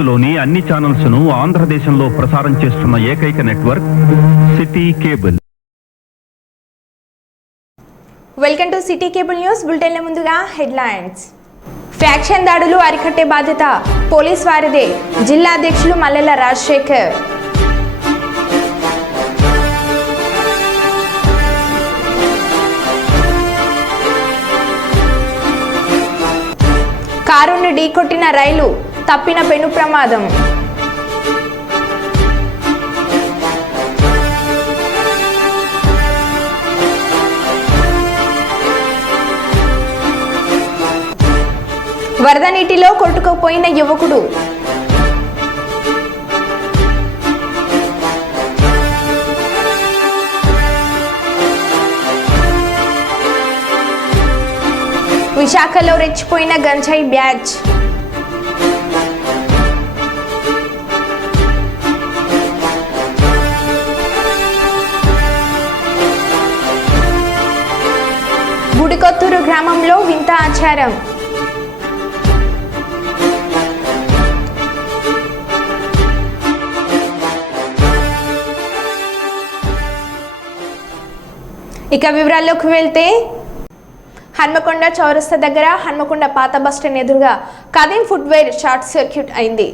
భారత్లోని అన్ని ఛానల్స్ ను ఆంధ్రదేశంలో ప్రసారం చేస్తున్న ఏకైక network city cable. Welcome to city cable news bulletin. ముందుగా హెడ్లైన్స్. ఫ్యాక్షన్ దాడులు అరికట్టే బాధ్యత పోలీస్ వారిదే, జిల్లా అధ్యక్షులు మల్లెల రాజశేఖర్. కారును ఢీకొట్టిన రైలు, తప్పిన పెను ప్రమాదం. వరద నీటిలో కొట్టుకుపోయిన యువకుడు. విశాఖలో రెచ్చిపోయిన గంజాయి బ్యాచ్. గుడికొత్తూరు గ్రామంలో వింత ఆచారం. ఇక వివరాల్లోకి వెళ్తే, హన్మకొండ చౌరస్తా దగ్గర హన్మకొండ పాత బస్టాండ్ ఎదురుగా కదీం ఫుట్వేర్ షార్ట్ సర్క్యూట్ అయింది.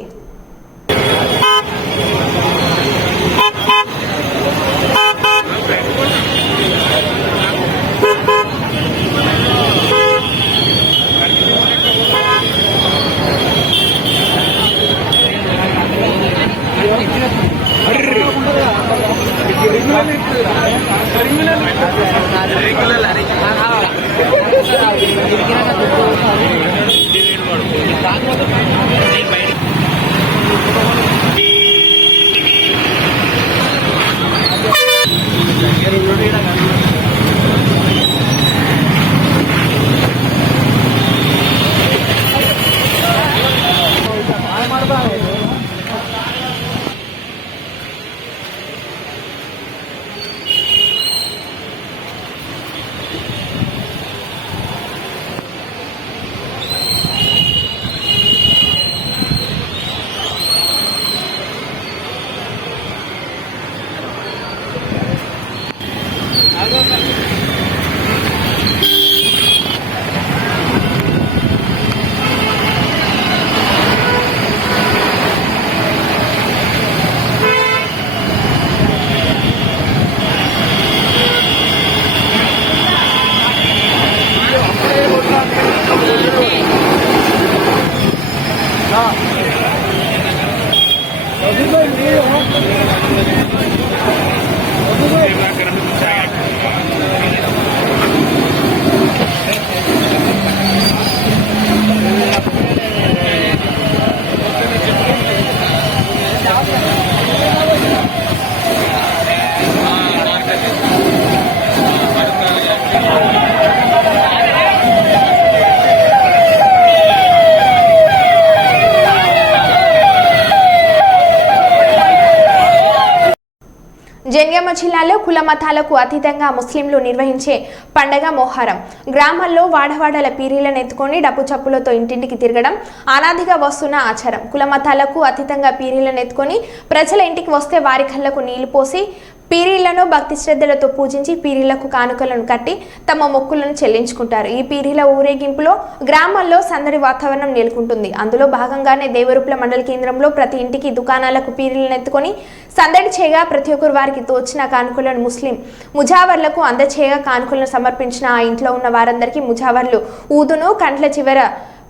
జనగామ జిల్లాలో కుల మతాలకు అతీతంగా ముస్లింలు నిర్వహించే పండగ మొహరం. గ్రామాల్లో వాడవాడల పీరీలను ఎత్తుకొని డప్పు చప్పులతో ఇంటింటికి తిరగడం అనాదిగా వస్తున్న ఆచారం. కుల మతాలకు అతీతంగా పీరీలను ఎత్తుకొని ప్రజల ఇంటికి వస్తే వారి కళ్ళకు నీళ్లు పోసి పీరీలను భక్తి శ్రద్ధలతో పూజించి పీరీలకు కానుకలను కట్టి తమ మొక్కులను చెల్లించుకుంటారు. ఈ పీరీల ఊరేగింపులో గ్రామాల్లో సందడి వాతావరణం నెలకొంటుంది. అందులో భాగంగానే దేవరూపల మండల కేంద్రంలో ప్రతి ఇంటికి దుకాణాలకు పీరీలను ఎత్తుకొని సందడి చేయగా ప్రతి ఒక్కరు వారికి తోచిన కానుకలను ముస్లిం ముజావర్లకు అందచేయగా కానుకలను సమర్పించిన ఆ ఇంట్లో ఉన్న వారందరికీ ముజావర్లు ఊదును కంట్ల చివర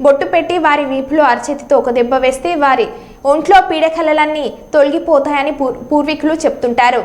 బొట్టు పెట్టి వారి వీపులో అరచేతితో ఒక దెబ్బ వేస్తే వారి ఒంట్లో పీడకలలన్నీ తొలగిపోతాయని పూర్వీకులు చెప్తుంటారు.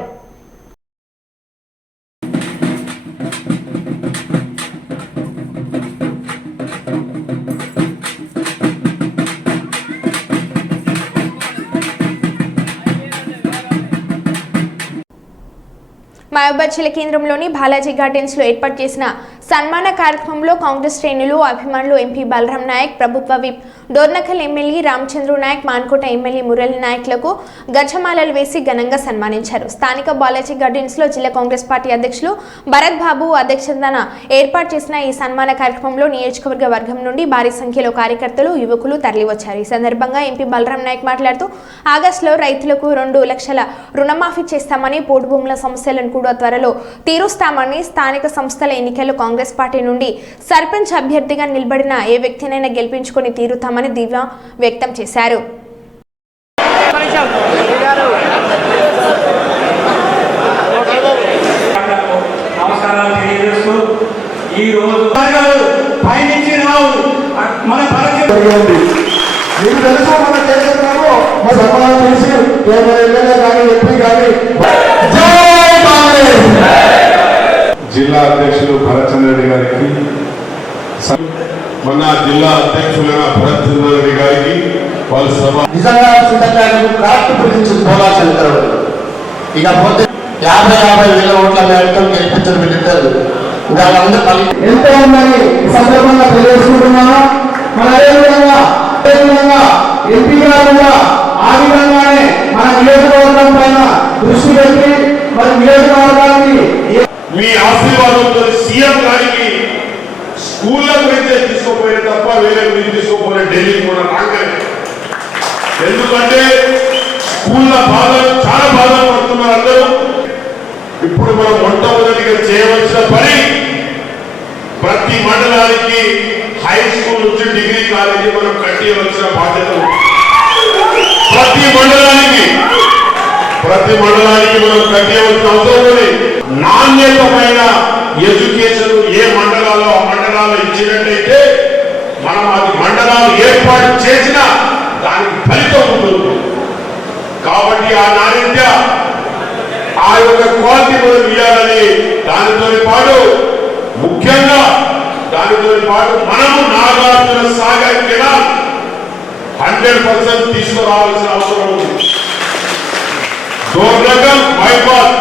మహబూబాబాద్ జిల్లా కేంద్రంలోని బాలాజీ గార్డెన్స్ లో ఏర్పాటు చేసిన సన్మాన కార్యక్రమంలో కాంగ్రెస్ శ్రేణులు అభిమానులు ఎంపీ బలరాం నాయక్, ప్రభుత్వ whip Dornakal MLA Ramachandru Naik, Mankota MLA Murali నాయక్లకు గజమాలలు వేసి ఘనంగా సన్మానించారు. స్థానిక బాలాజీ గార్డెన్స్ లో జిల్లా కాంగ్రెస్ పార్టీ అధ్యక్షులు భరత్ బాబు అధ్యక్షతన ఏర్పాటు చేసిన ఈ సన్మాన కార్యక్రమంలో నియోజకవర్గ వర్గం నుండి భారీ సంఖ్యలో కార్యకర్తలు, యువకులు తరలివచ్చారు. ఈ సందర్భంగా ఎంపీ బలరాం నాయక్ మాట్లాడుతూ ఆగస్టులో రైతులకు 2 లక్షల రుణమాఫీ చేస్తామని, పోడు భూముల సమస్యలను కూడా త్వరలో తీరుస్తామని, స్థానిక సంస్థల ఎన్నికల్లో కాంగ్రెస్ పార్టీ నుండి సర్పంచ్ అభ్యర్థిగా నిలబడిన ఏ వ్యక్తినైనా గెలిపించుకొని తీరుతామని ధీమా వ్యక్తం చేశారు. జిల్లా అధ్యక్షులు భరత్ చంద్రెడ్డి గారికి, మన జిల్లా అధ్యక్షులైన భరత్ చంద్రెడ్డి గారికి వాళ్ళ సభ నిజంగా క్రాఫ్ట్ గురించి పోలాల్సింటారు. ఇకపోతే 50,000 ఓట్ల మేరతో గెలిపించడం పెట్టారు. ఇంకా వాళ్ళందరూ ఎంతో ఉందని సందర్భంగా తెలియజేసుకుంటున్నాను. మన అదేవిధంగా ఎంపీ గారు కూడా ఆ విధంగానే మన నియోజకవర్గం పైన దృష్టి పెట్టి మరి నియోజకవర్గానికి మీ ఆశీర్వాదంతో సీఎం గారికి స్కూళ్ళ గురించే తీసుకోపోయే తప్ప వేరే గురించి తీసుకోపోయే ఢిల్లీ కూడా రాగానే. ఎందుకంటే స్కూళ్ళ బాధలు చాలా బాధలు పడుతున్నారు అందరూ. ఇప్పుడు మనం మొట్టమొదటిగా చేయవలసిన పని ప్రతి మండలానికి హై స్కూల్ నుంచి డిగ్రీ కాలేజీ మనం కట్టియవలసిన బాధ్యత ఉంది. ప్రతి మండలానికి మనం కట్టియవలసిన అవసరం ఉంది. నాణ్యతమైన ఎడ్యుకేషన్ ఏ మండలాల్లో ఆ మండలాల్లో ఇచ్చినట్టయితే మనం అది మండలాలు ఏర్పాటు చేసినా దానికి ఫలితం ఉంటుంది. కాబట్టి ఆ నాణ్యత, ఆ యొక్క క్వాలిటీ మనం ఇవ్వాలని దానితో పాటు ముఖ్యంగా మనము నాగార్జున సాగర్ కెనాల్ 100% తీసుకురావాల్సిన అవసరం ఉంది. డోర్నకల్ బైపాస్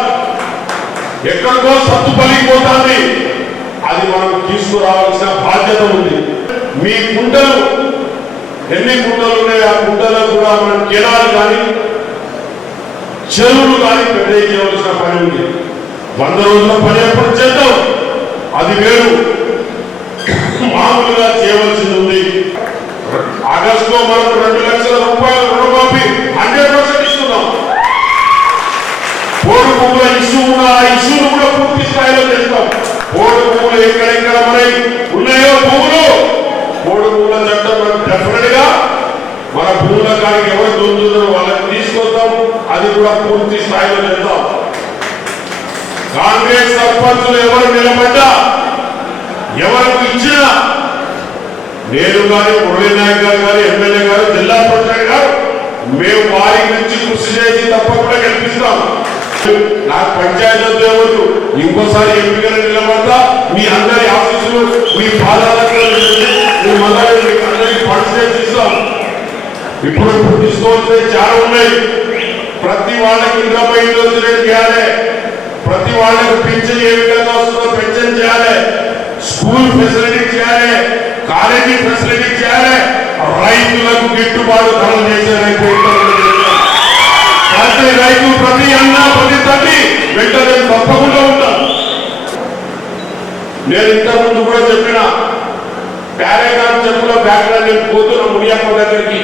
ఎక్కడికో సత్తుపల్లిపోతుంది, అది మనం తీసుకురావాల్సిన బాధ్యత ఉంది. మీ కుంటలు ఎన్ని కుంటలు ఉన్నాయి, ఆ కుంటలో కూడా మనం కెనాల్ కానీ చెరువులు కానీ పెద్ద చేయవలసిన పని ఉంది. 100 రోజుల పని ఎప్పుడు చేద్దాం, అది వేరు. మామూలుగా చేయవలసింది ఉంది. ఆగస్టులో మనం 2 లక్షల రూపాయల రుణమాఫీ 100% ఇస్తున్నాం. పోడు భూముల ఇష్యూ ఉన్న ఆ ఇష్యూను కూడా పూర్తి స్థాయిలో చేస్తాం. పోడు భూములు ఎక్కడెక్కడ మనకి ఉన్నాయో భూములు, పోడు భూముల చట్టం మనం డెఫినెట్ గా మన భూముల కాడికి ఎవరు దొరుకుతున్నారో వాళ్ళకి తీసుకొస్తాం. అది కూడా పూర్తి స్థాయిలో చేద్దాం. కాంగ్రెస్ సర్పంచులు ఎవరు నిలబడ్డా, ఎవరికి ఇచ్చినా, నేను కానీ మురళీ నాయక్ గారు కానీ ఎమ్మెల్యే గారు జిల్లా ప్రెసిడెంట్ గారు మేము వారి నుంచి కృషి చేసి తప్పకుండా గెలిపిస్తాం. నాకు పంచాయతీ ఉద్యోగులు ఇంకోసారి ఎంపీగా నిలబడతా, మీ అందరి ఆఫీసులు మీ పాదాలకు అందరికి పార్టిసిపేట్ చేస్తాం. ఇప్పుడు తీసుకోవాల్సినవి చాలా ఉన్నాయి. ప్రతి వాళ్ళకి ఇంద్రపై వచ్చినట్టు చేయాలి. ప్రతి వాళ్ళకి పెన్షన్ ఏ విధంగా వస్తుందో పెన్షన్ చేయాలి. స్కూల్ ఫెసిలిటీ చేయాలి, కాలేజీ ఫెసిలిటీ చేయాలి. రైతులకు గిట్టుబాటు ధరలు చేసే ప్రతి రైతు, ప్రతి అన్న, ప్రతి తల్లి వెంట నేను తప్పకుండా ఉంటాను. నేను ఇంతకుముందు కూడా చెప్పిన పారాగ్రాఫ్ చెప్పుల బ్యాక్గ్రౌండ్ నేను పోతున్న మునియప్ప దగ్గరికి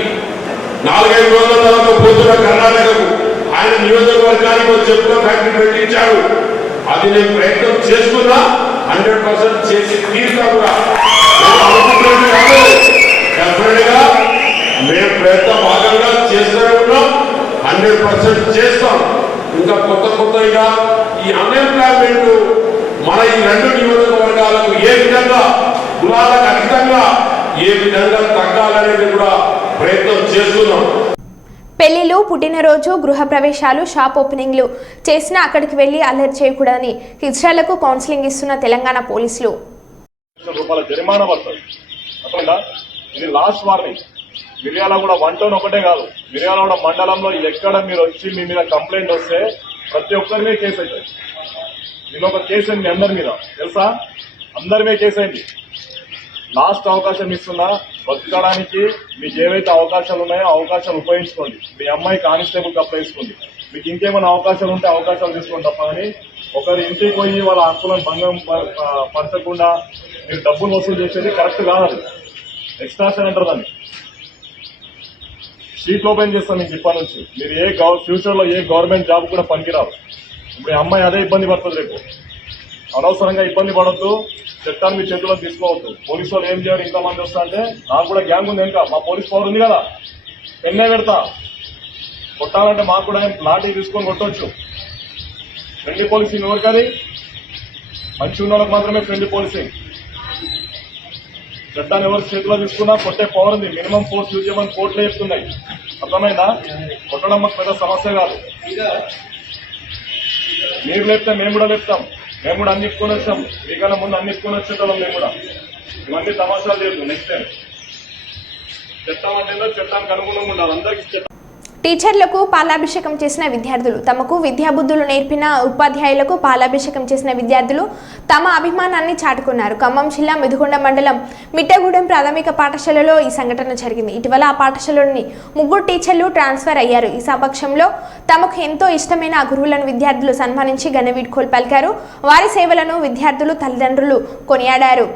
4-5 రోజుల తర్వాత పోతున్న కర్ణాటకకు. ఆయన నియోజకవర్గానికి ఒక చెప్పుల ఫ్యాక్టరీ పెట్టించాడు. అది నేను ప్రయత్నం చేస్తున్నా, 100% చేసి తీరుతా కూడా. డెఫినెట్ గా మేము ప్రయత్న భాగంగా చేస్తూనే ఉన్నాం, 100% చేస్తాం. ఇంకా కొత్తగా ఈ అన్ఎంప్లాయ్మెంట్ మన ఈ 2 నియోజకవర్గాలకు ఏ విధంగా కులాలకు అతీతంగా ఏ విధంగా తగ్గాలనేది కూడా ప్రయత్నం చేస్తున్నాం. పెళ్లిలు, పుట్టినరోజు, గృహ ప్రవేశాలు, షాప్ ఓపెనింగ్లు చేసినా అక్కడికి వెళ్లి అల్లరి చేయకూడదని హిజ్రాలకు కౌన్సిలింగ్ ఇస్తున్న తెలంగాణ పోలీసులు. రూపాయల జరిమానా పడుతుంది. ఇది లాస్ట్ వార్నింగ్. మిర్యాలగూడ 1 టౌన్ ఒకటే కాదు, మిర్యాలగూడ మండలంలో ఎక్కడ మీరు వచ్చి మీ మీద కంప్లైంట్ వస్తే ప్రతి ఒక్కరి మీద కేసు అవుతుంది. నిన్న ఒక కేసు మీ అందరి మీద తెలుసా? అందరిమే కేసేయండి. లాస్ట్ అవకాశం ఇస్తున్నా, బతకడానికి మీకు ఏవైతే అవకాశాలు ఉన్నాయో అవకాశాలు ఉపయోగించుకోండి. మీ అమ్మాయి కానిస్టేబుల్కి అప్లై చేసుకోండి. మీకు ఇంకేమైనా అవకాశాలు ఉంటే అవకాశాలు తీసుకోండి తప్ప అని ఒకరి ఇంటికి పోయి వాళ్ళ హక్కులను భంగం పరచకుండా మీరు డబ్బులు వసూలు చేసేది కరెక్ట్ కాదు. ఎక్స్ట్రాషన్ అంటారు దాన్ని. షీట్ ఓపెన్ చేస్తాం మీకు ఇప్పటి నుంచి. మీరు ఫ్యూచర్ లో ఏ గవర్నమెంట్ జాబ్ కూడా పనికిరాదు. ఇప్పుడు ఈ అమ్మాయి అదే ఇబ్బంది పడుతుంది. రేపు అనవసరంగా ఇబ్బంది పడద్దు. చట్టాన్ని మీ చేతిలో తీసుకోవద్దు. పోలీసు వాళ్ళు ఏం చేయరు, ఇంతమంది వస్తా అంటే నాకు కూడా గ్యాంగ్ ఉంది. ఇంకా మా పోలీస్ పవర్ ఉంది కదా, పెన్నే పెడతా. కొట్టాలంటే మాకు కూడా లాఠీ తీసుకొని కొట్టొచ్చు. Friendly policing ఎవరికది? మంచి ఉన్న వాళ్ళకి మాత్రమే ఫ్రెండ్లీ పోలీసింగ్. చట్టాన్ని ఎవరు చేతిలో తీసుకున్నా కొట్టే పవర్ ఉంది. మినిమం ఫోర్స్ యూజ్ చేయమని కోర్టులో చెప్తున్నాయి. అర్థమైందా? కొట్టడం మాకు పెద్ద సమస్య కాదు. మీరు లేపితే మేము కూడా లేపుతాం. మేము కూడా అన్నిప్పుకొని వచ్చాం. మీకన్నా ముందు అన్నిప్పుకొని వచ్చేటోళ్ళం మేము కూడా. ఇవన్నీ తమాషాలు లేదు. నెక్స్ట్ టైం చట్టం అంటే చట్టానికి అనుగుణంగా ఉండాలి. అందరికీ టీచర్లకు పాలాభిషేకం చేసిన విద్యార్థులు. తమకు విద్యాబుద్ధులు నేర్పిన ఉపాధ్యాయులకు పాలాభిషేకం చేసిన విద్యార్థులు తమ అభిమానాన్ని చాటుకున్నారు. ఖమ్మం జిల్లా మెదుగొండ మండలం మిట్టగూడెం ప్రాథమిక పాఠశాలలో ఈ సంఘటన జరిగింది. ఇటీవల ఆ పాఠశాలలోని 3 టీచర్లు ట్రాన్స్ఫర్ అయ్యారు. ఈ సమక్షంలో తమకు ఎంతో ఇష్టమైన ఆ గురువులను విద్యార్థులు సన్మానించి ఘన వీడ్కోలు పలికారు. వారి సేవలను విద్యార్థులు తల్లిదండ్రులు కొనియాడారు.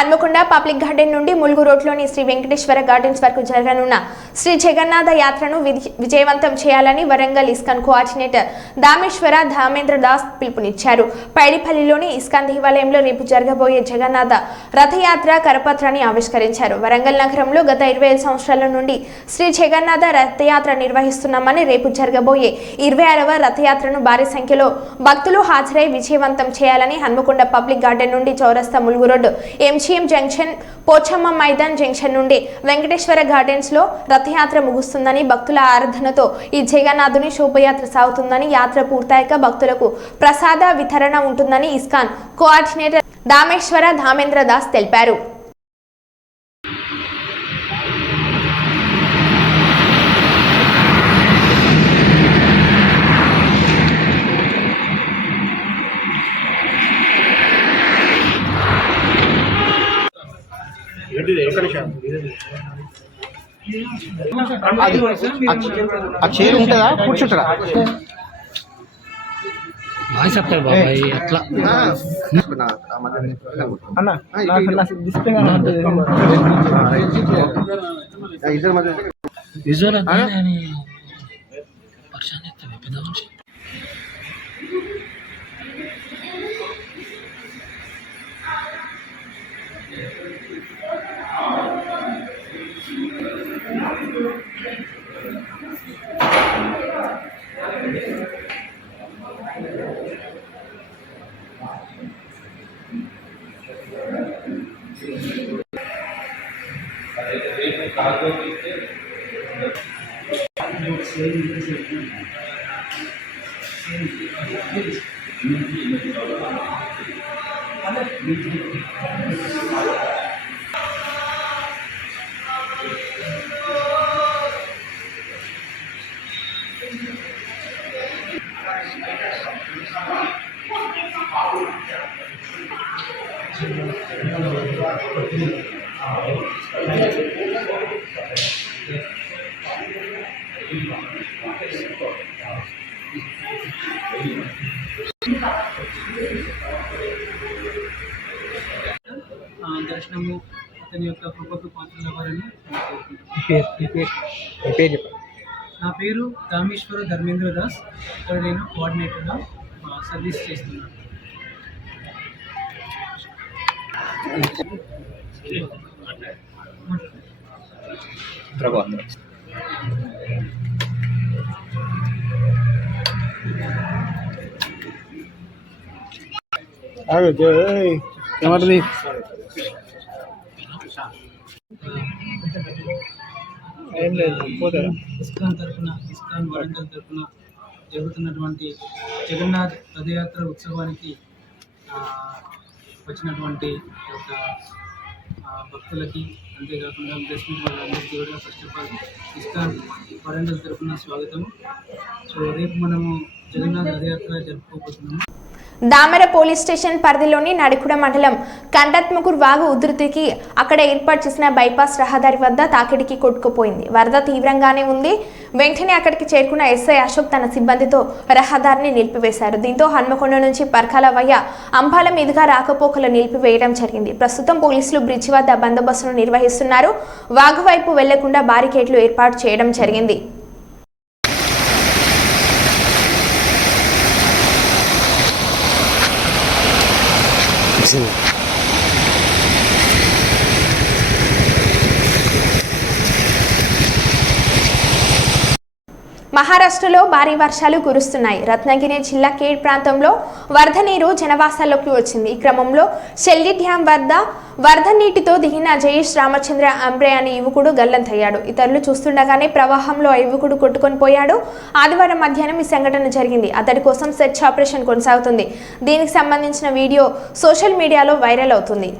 హన్మకొండ పబ్లిక్ గార్డెన్ నుండి ములుగు రోడ్లోని శ్రీ వెంకటేశ్వర గార్డెన్స్ వరకు జరగనున్న శ్రీ జగన్నాథ యాత్రను విజయవంతం చేయాలని వరంగల్ ఇస్కాన్ కోఆర్డినేటర్ దామేశ్వర ధామేంద్ర దాస్ పిలుపునిచ్చారు. పైడిపల్లిలోని ఇస్కాన్ దేవాలయంలో రేపు జరగబోయే జగన్నాథ రథయాత్ర కరపత్రాన్ని ఆవిష్కరించారు. వరంగల్ నగరంలో గత 25 సంవత్సరాల నుండి శ్రీ జగన్నాథ రథయాత్ర నిర్వహిస్తున్నామని రేపు జరగబోయే 26వ రథయాత్రను భారీ సంఖ్యలో భక్తులు హాజరై విజయవంతం చేయాలని హన్మకొండ పబ్లిక్ గార్డెన్ నుండి చౌరస్తా Mulugu road MGM junction Pochamma Maidan junction నుండి వెంకటేశ్వర గార్డెన్స్ లో రథయాత్ర ముగుస్తుందని, భక్తుల ఆరాధనతో ఈ జగన్నాథుని శోభయాత్ర సాగుతుందని, యాత్ర పూర్తయ్యాక భక్తులకు ప్రసాద వితరణ ఉంటుందని ఇస్కాన్ కోఆర్డినేటర్ దామేశ్వర ధామేంద్ర దాస్ తెలిపారు. ఆ చైర్ ఉంటుందా, కూర్చుంటారా? చెప్తారు బాబాయ్ అట్లా దర్శనము అతని యొక్క కృపకు పాత్రలవ్వాలని నా పేరు రామేశ్వర ధర్మేంద్ర దాస్. ఇక్కడ నేను కోఆర్డినేటర్గా సర్వీస్ చేస్తున్నాను. ఏమంటుంది? ఏం లేదు, పోతారా? ఇస్కాన్ వరంగల్ తరఫున జరుగుతున్నటువంటి జగన్నాథ్ రథయాత్ర ఉత్సవానికి వచ్చినటువంటి యొక్క భక్తులకి, అంతేకాకుండా ప్రెస్ మీట్ వాళ్ళందరికీ కూడా first of all ISKCON Warangal తరఫున స్వాగతం. సో రేపు మనము జగన్నాథ్ రథయాత్ర జరుపుకోబోతున్నాము. దామెర పోలీస్ స్టేషన్ పరిధిలోని నడికుడ మండలం కంటత్మకూర్ వాగు ఉధృతికి అక్కడ ఏర్పాటు చేసిన బైపాస్ రహదారి వద్ద తాకిడికి కొట్టుకుపోయింది. వరద తీవ్రంగానే ఉంది. వెంటనే అక్కడికి చేరుకున్న ఎస్ఐ అశోక్ తన సిబ్బందితో రహదారిని నిలిపివేశారు. దీంతో హన్మకొండ నుంచి పర్కాల వయ్య అంబాల మీదుగా రాకపోకలు నిలిపివేయడం జరిగింది. ప్రస్తుతం పోలీసులు బ్రిడ్జి వద్ద బందోబస్తును నిర్వహిస్తున్నారు. వాగు వైపు వెళ్లకుండా బారికేడ్లు ఏర్పాటు చేయడం జరిగింది. మహారాష్ట్రలో భారీ వర్షాలు కురుస్తున్నాయి. రత్నగిరి జిల్లా కేడ్ ప్రాంతంలో వరద నీరు జనవాసాల్లోకి వచ్చింది. ఈ క్రమంలో షెల్లి డ్యాం వద్ద వరద నీటితో దిగిన జయేష్ రామచంద్ర అంబ్రే అనే యువకుడు గల్లంతయ్యాడు. ఇతరులు చూస్తుండగానే ప్రవాహంలో ఆ యువకుడు కొట్టుకొని పోయాడు. ఆదివారం మధ్యాహ్నం ఈ సంఘటన జరిగింది. అతడి కోసం సెర్చ్ ఆపరేషన్ కొనసాగుతుంది. దీనికి సంబంధించిన వీడియో సోషల్ మీడియాలో వైరల్ అవుతుంది.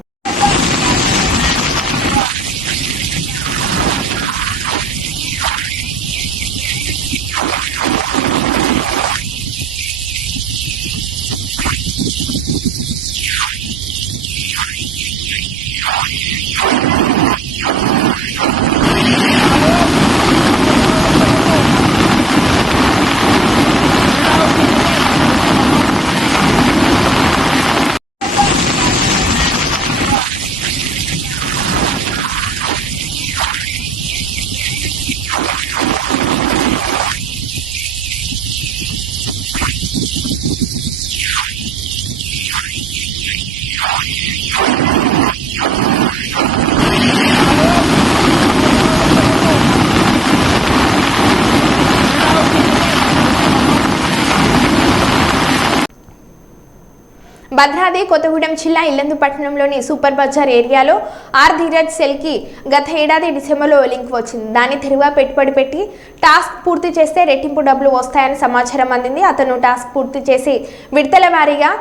భద్రాద్రి కొత్తగూడెం జిల్లా ఇల్లందు పట్టణంలోని సూపర్ బజార్ ఏరియాలో ఆర్ ధీరజ్ సెల్కి గత ఏడాది డిసెంబర్లో లింక్ వచ్చింది. దాన్ని తిరుగుగా పెట్టుబడి పెట్టి టాస్క్ పూర్తి చేస్తే రెట్టింపు డబ్బులు వస్తాయని సమాచారం అందింది. అతను టాస్క్ పూర్తి చేసి విడతల వారీగా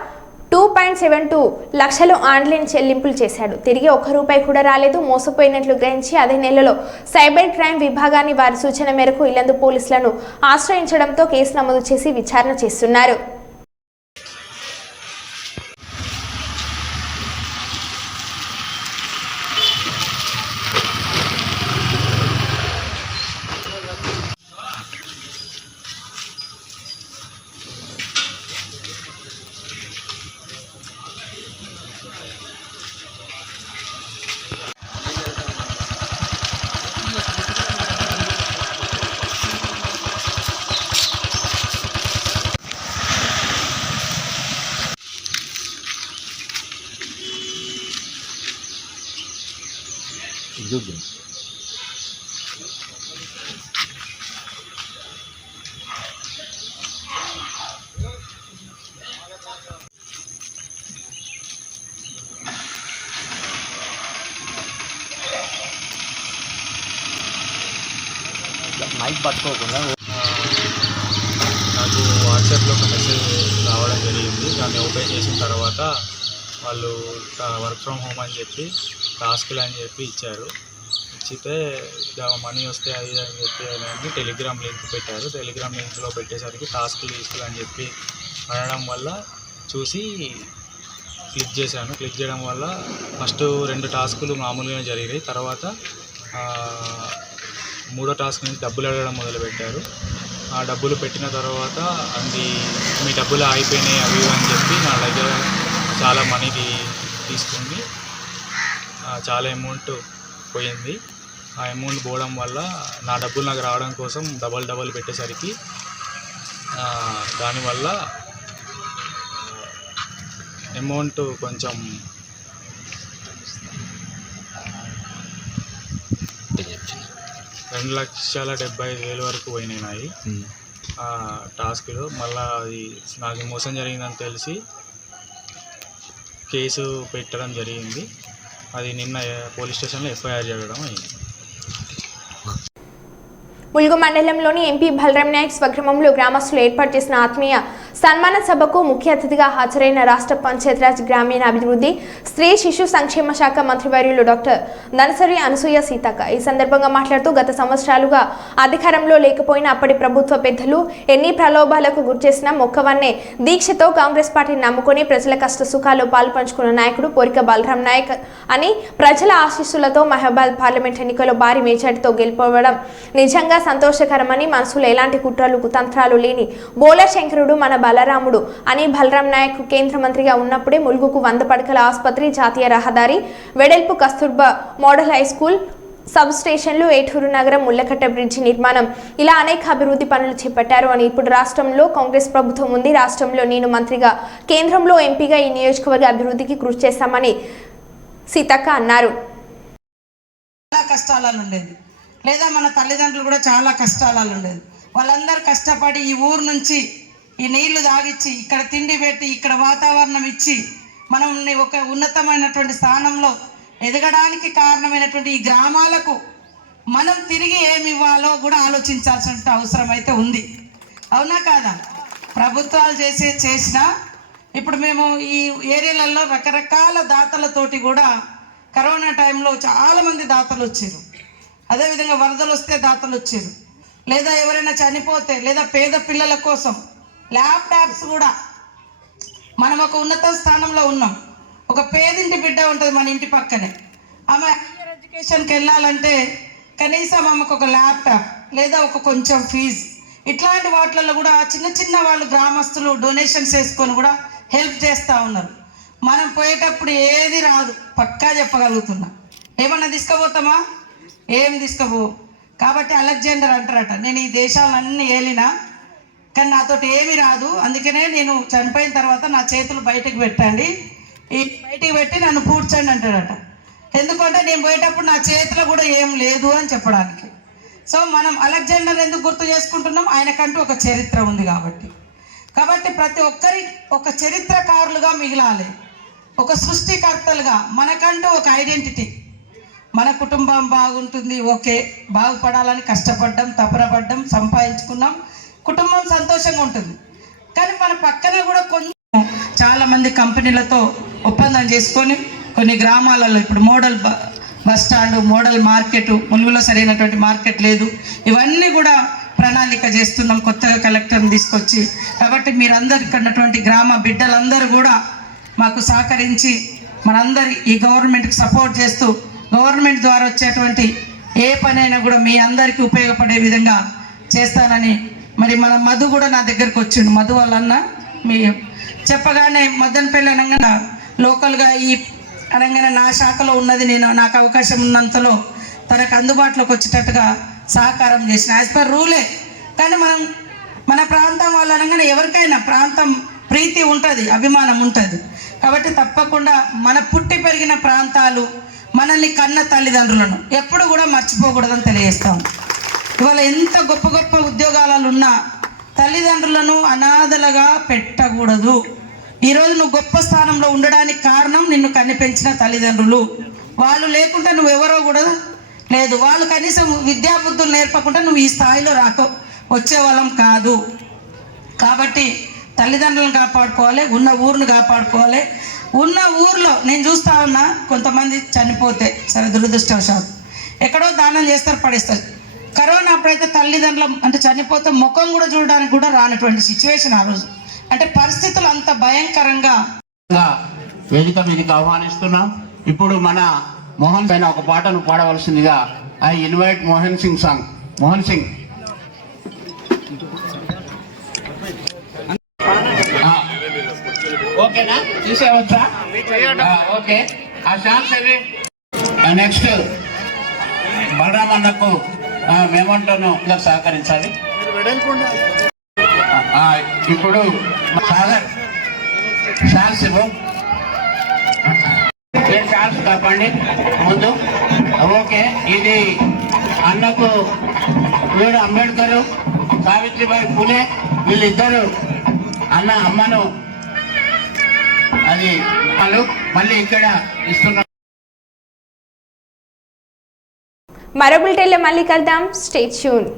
2.72 లక్షలు ఆన్లైన్ చెల్లింపులు చేశాడు. తిరిగి ₹1 కూడా రాలేదు. మోసపోయినట్లు గ్రహించి అదే నెలలో సైబర్ క్రైమ్ విభాగాన్ని వారి సూచన మేరకు ఇల్లందు పోలీసులను ఆశ్రయించడంతో కేసు నమోదు చేసి విచారణ చేస్తున్నారు. మైక్ పట్టుకోకుండా నాకు వాట్సాప్లో ఒక మెసేజ్ రావడం జరిగింది. దాన్ని ఓపెన్ చేసిన తర్వాత వాళ్ళు వర్క్ ఫ్రమ్ హోమ్ అని చెప్పి టాస్క్లు అని చెప్పి ఇచ్చారు. ఇచ్చితే మనీ వస్తే అది అని చెప్పి అని టెలిగ్రామ్ లింక్ పెట్టారు. టెలిగ్రామ్ లింక్లో పెట్టేసరికి టాస్క్లు అని చెప్పి అనడం వల్ల చూసి క్లిక్ చేశాను. క్లిక్ చేయడం వల్ల ఫస్ట్ 2 టాస్కులు మామూలుగానే జరిగాయి. తర్వాత 3వ టాస్క్ నుంచి డబ్బులు అడగడం మొదలుపెట్టారు. ఆ డబ్బులు పెట్టిన తర్వాత అది మీ డబ్బులు అయిపోయినాయి అవి అని చెప్పి నా దగ్గర చాలా మనీ తీసుకుంది. చాలా అమౌంట్ పోయింది. ఆ అమౌంట్ పోవడం వల్ల నా డబ్బులు నాకు రావడం కోసం డబల్ పెట్టేసరికి దానివల్ల అమౌంట్ కొంచెం 2,75,000 వరకు పోయినాయి ఆ టాస్క్లో. మళ్ళీ అది నాకు మోసం జరిగిందని తెలిసి కేసు పెట్టడం జరిగింది. అది నిన్న పోలీస్ స్టేషన్లో ఎఫ్ఐఆర్ చేయడం అయింది. ములుగు మండలంలోని ఎంపీ బలరాం నాయక్ స్వగ్రామంలో గ్రామస్తులు ఏర్పాటు చేసిన ఆత్మీయ సన్మాన సభకు ముఖ్య అతిథిగా హాజరైన రాష్ట్ర పంచాయతీరాజ్ గ్రామీణాభివృద్ధి స్త్రీ శిశు సంక్షేమ శాఖ మంత్రివర్యులు డాక్టర్ దనసరి అనసూయ సీతక్క ఈ సందర్భంగా మాట్లాడుతూ గత సంవత్సరాలుగా అధికారంలో లేకపోయినా అప్పటి ప్రభుత్వ పెద్దలు ఎన్ని ప్రలోభాలకు గురిచేసినా మొక్కవన్నే దీక్షతో కాంగ్రెస్ పార్టీని నమ్ముకొని ప్రజల కష్ట సుఖాల్లో పాల్పంచుకున్న నాయకుడు పోరిక బలరాం నాయక్ అని ప్రజల ఆశీస్సులతో మహబాద్ పార్లమెంట్ ఎన్నికల్లో భారీ మెజార్టీతో గెలుపొందడం నిజంగా సంతోషకరమని, మనసులో ఎలాంటి కుట్రలు కుతంత్రాలు లేని బోల శంకరుడు మన బలరాముడు అని బలరాం నాయక్ కేంద్ర మంత్రిగా ఉన్నప్పుడే ములుగుకు 100 పడకల ఆసుపత్రి, జాతీయ రహదారి వెడల్పు, Kasturba model high school, sub స్టేషన్లు, ఏటూరు నగరం, ముల్లకట్ట బ్రిడ్జి నిర్మాణం ఇలా అనేక అభివృద్ధి పనులు చేపట్టారు అని ఇప్పుడు రాష్ట్రంలో కాంగ్రెస్ ప్రభుత్వం ఉంది. రాష్ట్రంలో నేను మంత్రిగా, కేంద్రంలో ఎంపీగా ఈ నియోజకవర్గ అభివృద్ధికి కృషి చేస్తామని సీతక్క అన్నారు. చాలా కష్టాలలో ఉండేది, లేదా మన తల్లిదండ్రులు కూడా చాలా కష్టాలలో ఉండేది. వాళ్ళందరూ కష్టపడి ఈ ఊరు నుంచి ఈ నీళ్లు తాగిచ్చి, ఇక్కడ తిండి పెట్టి, ఇక్కడ వాతావరణం ఇచ్చి మనం ఒక ఉన్నతమైనటువంటి స్థానంలో ఎదగడానికి కారణమైనటువంటి ఈ గ్రామాలకు మనం తిరిగి ఏమి ఇవ్వాలో కూడా ఆలోచించాల్సిన అవసరం అయితే ఉంది. అవునా కాదా? ప్రభుత్వాలు చేసినా ఇప్పుడు మేము ఈ ఏరియాలలో రకరకాల దాతలతోటి కూడా కరోనా టైంలో చాలామంది దాతలు వచ్చారు. అదేవిధంగా వరదలు వస్తే దాతలు వచ్చారు, లేదా ఎవరైనా చనిపోతే, లేదా పేద పిల్లల కోసం ల్యాప్టాప్స్ కూడా. మనం ఒక ఉన్నత స్థానంలో ఉన్నాం. ఒక పేదింటి బిడ్డ ఉంటుంది మన ఇంటి పక్కనే, ఆమె హైయర్ ఎడ్యుకేషన్కి వెళ్ళాలంటే కనీసం ఆమెకు ఒక ల్యాప్టాప్ లేదా ఒక కొంచెం ఫీజు, ఇట్లాంటి వాటిలలో కూడా చిన్న వాళ్ళు గ్రామస్తులు డొనేషన్స్ వేసుకొని కూడా హెల్ప్ చేస్తూ ఉన్నారు. మనం పోయేటప్పుడు ఏది రాదు, పక్కా చెప్పగలుగుతున్నా. ఏమన్నా తీసుకుపోతామా? ఏం తీసుకుపో. కాబట్టి అలెగ్జాండర్ అంటారట, నేను ఈ దేశాలన్నీ ఏలినా కానీ నాతోటి ఏమి రాదు, అందుకనే నేను చనిపోయిన తర్వాత నా చేతులు బయటకు పెట్టండి, ఈ బయటికి పెట్టి నన్ను పూడ్చండి అంటాడట. ఎందుకంటే నేను పోయేటప్పుడు నా చేతిలో కూడా ఏం లేదు అని చెప్పడానికి. సో మనం అలెగ్జాండర్ ఎందుకు గుర్తు చేసుకుంటున్నాం? ఆయనకంటూ ఒక చరిత్ర ఉంది కాబట్టి ప్రతి ఒక్కరి ఒక చరిత్రకారులుగా మిగిలాలి, ఒక సృష్టికర్తలుగా. మనకంటూ ఒక ఐడెంటిటీ, మన కుటుంబం బాగుంటుంది, ఓకే, బాగుపడాలని కష్టపడ్డాం, తపన పడ్డాం, సంపాదించుకున్నాం, కుటుంబం సంతోషంగా ఉంటుంది. కానీ మన పక్కన కూడా కొంచెం చాలామంది కంపెనీలతో ఒప్పందం చేసుకొని కొన్ని గ్రామాలలో ఇప్పుడు model bus stand, model market, ములుగులో సరైనటువంటి మార్కెట్ లేదు, ఇవన్నీ కూడా ప్రణాళిక చేస్తున్నాం కొత్తగా కలెక్టర్ని తీసుకొచ్చి. కాబట్టి మీరందరు ఇక్కడ ఉన్నటువంటి గ్రామ బిడ్డలందరూ కూడా మాకు సహకరించి మనందరి ఈ గవర్నమెంట్కి సపోర్ట్ చేస్తూ గవర్నమెంట్ ద్వారా వచ్చేటువంటి ఏ పనైనా కూడా మీ అందరికీ ఉపయోగపడే విధంగా చేస్తానని. మరి మన మధు కూడా నా దగ్గరకు వచ్చిండు. మధు వాళ్ళన్న మీ చెప్పగానే మదనపల్లి అనగానే లోకల్గా ఈ అనగానే నా శాఖలో ఉన్నది, నేను నాకు అవకాశం ఉన్నంతలో తనకు అందుబాటులోకి వచ్చేటట్టుగా సహకారం చేసిన యాజ్ పర్ రూలే. కానీ మన ప్రాంతం వాళ్ళు అనగానే ఎవరికైనా ప్రాంతం ప్రీతి ఉంటుంది, అభిమానం ఉంటుంది. కాబట్టి తప్పకుండా మన పుట్టి పెరిగిన ప్రాంతాలు, మనల్ని కన్న తల్లిదండ్రులను ఎప్పుడు కూడా మర్చిపోకూడదని తెలియజేస్తాం. ఇవాళ ఎంత గొప్ప గొప్ప ఉద్యోగాలలో ఉన్నా తల్లిదండ్రులను అనాథలుగా పెట్టకూడదు. ఈరోజు నువ్వు గొప్ప స్థానంలో ఉండడానికి కారణం నిన్ను కన్ని పెంచిన తల్లిదండ్రులు. వాళ్ళు లేకుండా నువ్వెవరో కూడా లేదు. వాళ్ళు కనీసం విద్యాబుద్ధులు నేర్పకుండా నువ్వు ఈ స్థాయిలో వచ్చేవాళ్ళం కాదు. కాబట్టి తల్లిదండ్రులను కాపాడుకోవాలి, ఉన్న ఊరును కాపాడుకోవాలి. ఉన్న ఊర్లో నేను చూస్తా ఉన్నా కొంతమంది చనిపోతే సరే దురదృష్టవశాత్తు ఎక్కడో దానం చేస్తారు, పడేస్తారు. కరోనా అప్పుడైతే తల్లిదండ్రులు అంటే చనిపోతే ముఖం కూడా చూడడానికి కూడా రానటువంటి సిచ్యువేషన్ ఆ రోజు. అంటే పరిస్థితులు అంత భయంకరంగా వేదిక మీదకి ఆహ్వానిస్తున్నాం. ఇప్పుడు మన మోహన్ పైన ఒక పాటను పాడవలసిందిగా I invite Mohan Singh song. Mohan Singh ఓకేనా, తీసేవచ్చా? ఓకే, ఆ సాంగ్స్ అవి. నెక్స్ట్ బలరామన్నకు మేమంటాను సహకరించాలి. ఇప్పుడు సాగర్ షాల్స్ ఇవ్వు, షాల్స్ కాపండి ముందు. ఓకే, ఇది అన్నకు వీడు అంబేద్కర్, సావిత్రిబాయి పులే వీళ్ళిద్దరు అన్న అమ్మను అది వాళ్ళు మళ్ళీ ఇక్కడ ఇస్తున్నారు. మరో బులెటిన్లో మళ్ళీ కలుద్దాం. Stay tune.